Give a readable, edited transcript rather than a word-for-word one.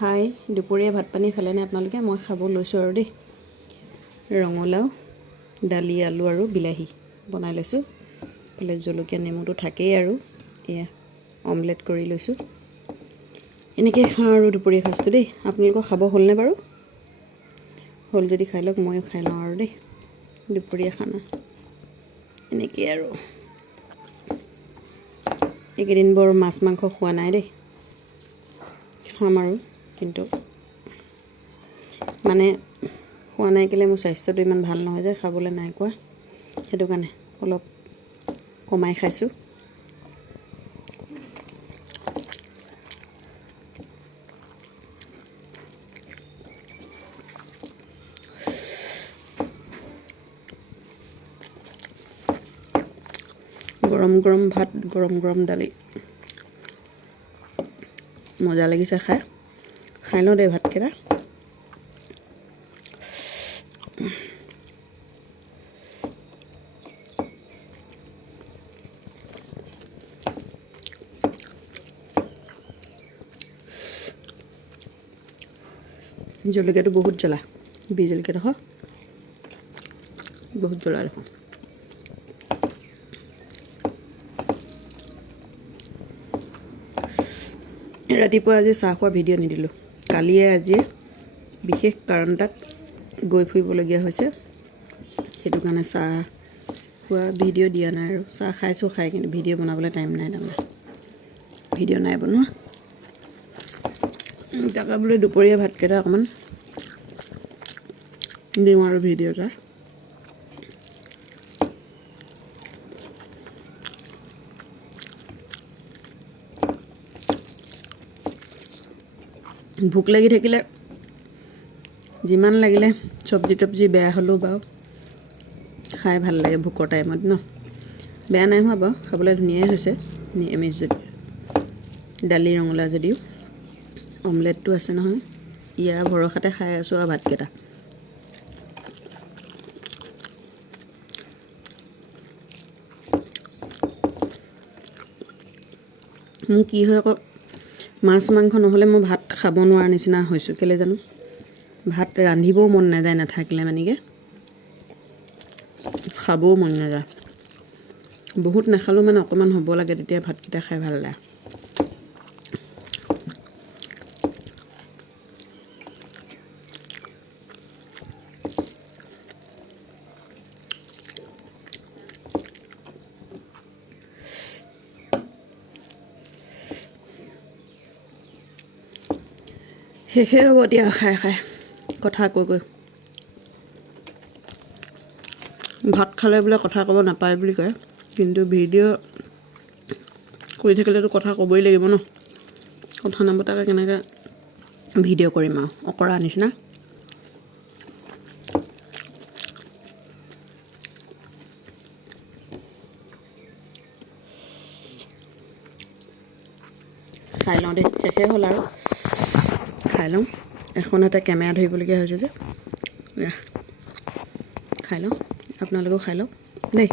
হাই দুপৰীয়া ভাত পানী খালেনে আপোনালোকে? মই খাব লৈছোঁ আৰু দেই। ৰঙালাও, দালি, আলু আৰু বিলাহী বনাই লৈছোঁ। এইফালে জলকীয়া নেমুটো থাকেই আৰু এয়া অমলেট কৰি লৈছোঁ। এনেকৈ খাওঁ আৰু দুপৰীয়া সাঁজটো দেই। আপোনালোকৰ খাব হ'লনে বাৰু? হ'ল যদি খাই লওক, ময়ো খাই লওঁ আৰু দেই। দুপৰীয়া খানা এনেকৈ আৰু এইকেইদিন বৰ মাছ মাংস খোৱা নাই দেই। খাম আৰু কিন্তু মানে খোৱা নাই কেলৈ মোৰ স্বাস্থ্যটো ইমান ভাল নহয় যে, খাবলৈ নাই কোৱা, সেইটো কাৰণে অলপ কমাই খাইছোঁ। গৰম গৰম ভাত, গৰম গৰম দালি, মজা লাগিছে খাই। খাই লওঁ দেই ভাতকেইটা। জলকীয়াটো বহুত জ্বলা, বিহ জলকীয়া দেখোন বহুত জ্বলা দেখোন। ৰাতিপুৱা আজি চাহ খোৱা ভিডিঅ' নিদিলোঁ, কালিয়ে আজিয়ে বিশেষ কাৰণ এটাত গৈ ফুৰিবলগীয়া হৈছে, সেইটো কাৰণে চাহ খোৱা ভিডিঅ' দিয়া নাই আৰু। চাহ খাইছোঁ, খাই কিন্তু ভিডিঅ' বনাবলৈ টাইম নাই, তাৰমানে ভিডিঅ' নাই বনোৱা। তাকে বোলে দুপৰীয়া ভাতকেইটা অকণমান দিওঁ আৰু ভিডিঅ' এটা। ভোক লাগি থাকিলে যিমান লাগিলে চব্জি তব্জি বেয়া হ'লেও বাৰু খাই ভাল লাগে ভোকৰ টাইমত ন। বেয়া নাই হোৱা বাৰু, খাবলৈ ধুনীয়াই হৈছে নিৰামিষ যদি। দালি ৰঙালাও যদিও অমলেটটো আছে নহয়, ইয়াৰ ভৰসাতে খাই আছোঁ আৰু ভাতকেইটা। মোৰ কি হয় আকৌ, মাছ মাংস নহ'লে মই ভাত খাব নোৱাৰা নিচিনা হৈছোঁ, কেলৈ জানো। ভাত ৰান্ধিবও মন নাযায় নাথাকিলে, মানেকৈ খাবও মন নাযায়। বহুত নাখালেও মানে অকণমান হ'ব লাগে, তেতিয়া ভাতকেইটা খাই ভাল লাগে। শেষে হ'ব দিয়া খাই খাই, কথা কৈ কৈ। ভাত খালে বোলে কথা ক'ব নাপায় বুলি কয়, কিন্তু ভিডিঅ' কৰি থাকিলেতো কথা ক'বই লাগিব ন। কথা নপতাকৈ কেনেকৈ ভিডিঅ' কৰিম আৰু, অকৰা নিচিনা। খাই লওঁ দেই, শেষে হ'ল আৰু খাই লওঁ। এখনতে কেমেৰা ধৰিবলগীয়া হৈছে যে, খাই লওঁ। আপোনালোকেও খাই লওক দেই।